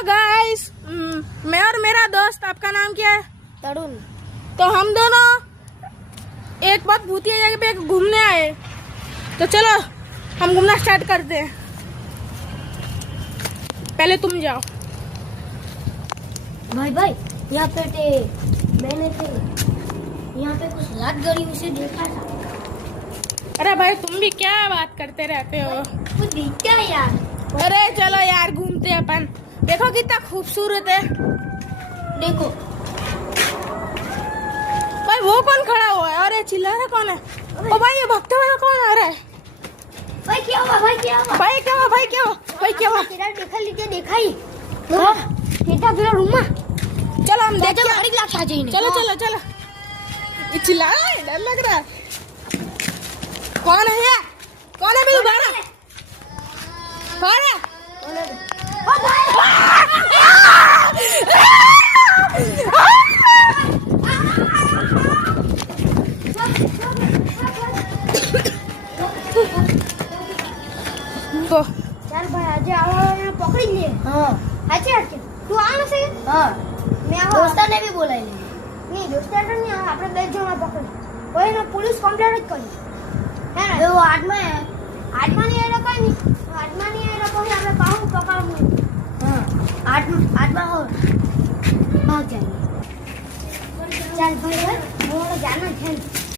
Hello guys, मैं और मेरा दोस्त, आपका नाम क्या है? तरुण। तो हम दोनों एक बहुत भूतिया जगह पे घूमने आए। तो चलो हम घूमना स्टार्ट करते हैं। पहले तुम जाओ। भाई भाई यहाँ पे मैंने यहाँ पे कुछ रात गड़ी उसे देखा था। अरे भाई तुम भी क्या बात करते रहते हो? कुछ दिखता है यार। अरे चलो यार घूमते हैं अपन। देखो कितना खूबसूरत है। देखो भाई वो कौन खड़ा हुआ है? अरे चिल्ला रहा कौन है? ओ भाई ये भागते हुए कौन आ रहा है? भाई क्या हुआ? भाई क्या हुआ? भाई क्या हुआ? भाई क्या हुआ? भाई क्या हुआ? तेरा देखा ही हाँ तेरा रूम में। चलो हम देखते हैं। हमारी क्लास आ जाएगी। चलो चलो चलो। ये चिल्ला रहा है, डर लग रहा है। कौन है ये? कौन है? बिल्कुल बाहर आ। कौन है? तो ચાલ ભાઈ આજે આવા પકડી લે હા સાચી વાત છે તું આનો છે હા મેં આવા દોસ્તાને બી બોલાવી લે નહીં દોસ્તાને નહીં આપણે બે જણા પકડી કોઈને પોલીસ કમ્પ્લેન્ટ જ કરી હે ને એવો આઠમાં ની એ લોકો નહીં આઠમાં ની એ લોકો આપણે પાહું પકડવું હા આઠમાં હો ભાગ જાય ચાલ ભાઈ મોડો જાનો છે